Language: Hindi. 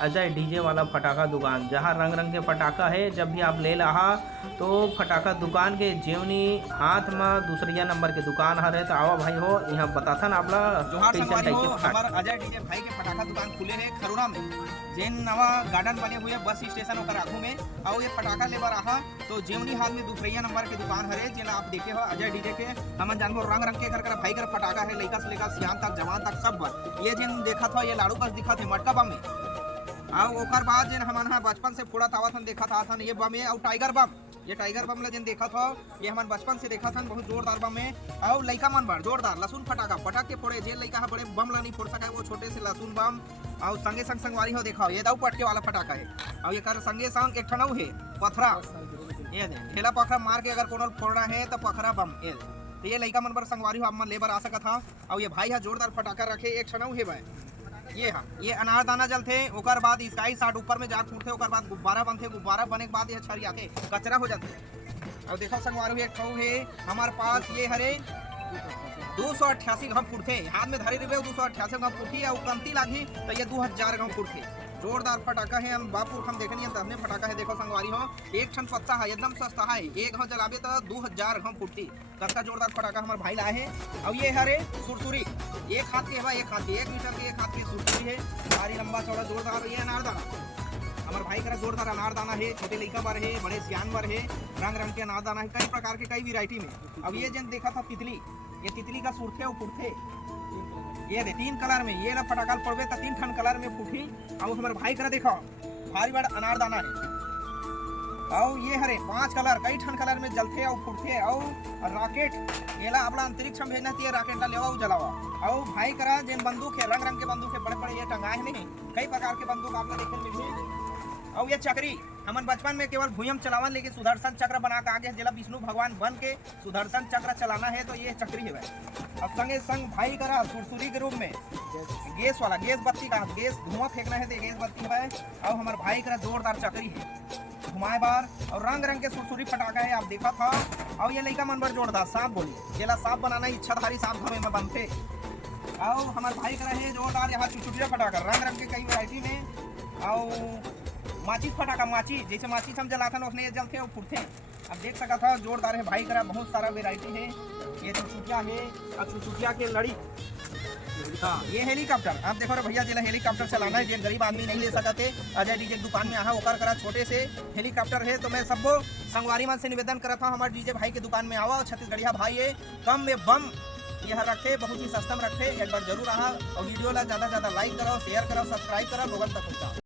अजय डीजे वाला फटाका दुकान, जहाँ रंग रंग के फटाका है। जब भी आप ले रहा तो फटाका दुकान के जेवनी हाथ में दूसरिया नंबर के दुकान हरे तो आओ भाई हो यहाँ बताथा ना आपला जोहार कैसन संगवारी टाइप हो, के फटाका। हमार अजय डीजे भाई के फटाका दुकान खुले है खरुड़ा में, जेन नवा गार्डन बने हुए बस स्टेशन ओकर आगू में। और ये फटाका लेबर आहा तो जेवनी हाल में दूसरिया नंबर के दुकान हरे, जेला आप देखे हो अजय डीजे के। हमन जानबो रंग रंग के कर भाई कर फटाका है, लइका से लेकर सियान तक जवान तक सब बर। ये जेन देखा था ये लाड़ू बस दिखा थे मटका बम में, और ओकर बाद जेन हमन बचपन से फोड़ा तावा थन देखा था ये बम है। और टाइगर बम, ये टाइगर बम ला जिन देखा था ये हमन बचपन से देखा था, बहुत जोरदार बम है। और लइका मन बर जोरदार लहसुन फटाका पटक के फोड़े, जे लइका बड़े बम ला नहीं फोड़ सका वो छोटे से लहसुन बम। और संगे संग संगवारी हो देखा ये दाऊ पटके वाला फटाका है। और ये कर संगे संग एक ठनऊ है पथरा, ये ठेला पखरा मार के अगर कोनो फोड़ना है तो पखरा बम। ये लइका मन बर संगवारी हो आप मन लेबर आ सका था। और ये भाई है जोरदार फटाका रखे एक ठनऊ है भाई। ये हाँ ये अनारदाना जलते, ओकर बाद स्काई शॉट ऊपर में जा फूटते, ओकर बाद गुब्बारा बनते, गुब्बारा बने के बाद ये छरी आके कचरा हो जाते। और देखो संगवारी एक ठऊ है हमारे पास, ये हरे 288 घम फुटथे, हाथ में धरे रहे 288 घम फुटी। और कमती लागी तो ये 2000 घम फुटथे। जोरदार फटाका है, हम बापुर हम देखनी है तबने फटाका है। देखो संगवारी हो एक ठन पत्ता है एकदम सस्ता है, एक घम जलाबे तो 2000 घम फुटी। कतका जोरदार फटाका हमारे भाई लाए हैं। और ये हरे सुरसुरी, एक हाथ के है, एक हाथ के 1 मीटर के एक हाथ की सुरसुरी है, भारी लंबा चौड़ा जोरदार। ये अनारदाना हमारे भाई का जोरदार अनारदाना है, छोटे लइका बर है, बड़े सियान बर है, रंग रंग के अनारदाना है, कई प्रकार के कई वैरायटी में। अब ये जन देखा था तितली, ये तितली का सुरखे और फुटथे, ये दे 3 कलर में ये ला फटाका पड़वे तो 3 ठन कलर में फूटी। और हमारे भाई का देखो भारी बड़ा अनारदाना है। और ये हरे 5 कलर कई ठन कलर में जलते और फुटते। और रॉकेट ये ला अपना अंतरिक्ष में भेजना चाहिए, रॉकेट ला लेवा और जलावा। और भाई करा जिन बंदूक है रंग रंग के बंदूक है, बड़े बड़े ये टंगाए नहीं, कई प्रकार के बंदूक आपने देखे मिले। और ये चक्री हमन बचपन में केवल भुयम चलावन, लेकिन सुदर्शन चक्र बना के आगे जिला विष्णु भगवान बन के सुदर्शन चक्र चलाना है तो ये चक्री है भाई। अब संगे संग भाई करा सुरसुरी के रूप में गैस वाला, गैस बत्ती का गैस धुआं फेंकना है तो गैस बत्ती है। और हमारे भाई करा जोरदार चक्री है घुमाए बार, और रंग रंग के सुरसुरी फटाका है आप देखा था। और ये लइका मन बर जोरदार सांप बोली, जेला सांप बनाना इच्छाधारी सांप घरे में बनते। और हमारे भाई करा है जोरदार यहाँ चुचुटिया फटाका रंग रंग के कई वैरायटी में। और माचिस फटाका, माचिस जैसे माचिस हम जलाते हैं उसने ये जलते और फूटते। अब देख सका था जोरदार है भाई करा, बहुत सारा वेराइटी है। ये चुचुटिया है और चुचुटिया के लड़ी। हाँ ये हेलीकॉप्टर आप देखो रे भैया, जिला हेलीकॉप्टर चलाना है, जो गरीब आदमी नहीं ले सकते अजय डीजे दुकान में आहा ओकर करा छोटे से हेलीकॉप्टर है। तो मैं सबको संगवारी मन से निवेदन करता हूँ हमारे डीजे भाई के दुकान में आओ, छत्तीसगढ़िया भाई है, कम में बम यह रखे, बहुत ही सस्ता में रखे। एक बार जरूर आहा और वीडियो ला ज़्यादा लाइक करो, शेयर करो, सब्सक्राइब करो, लोगन तक पहुँचाओ।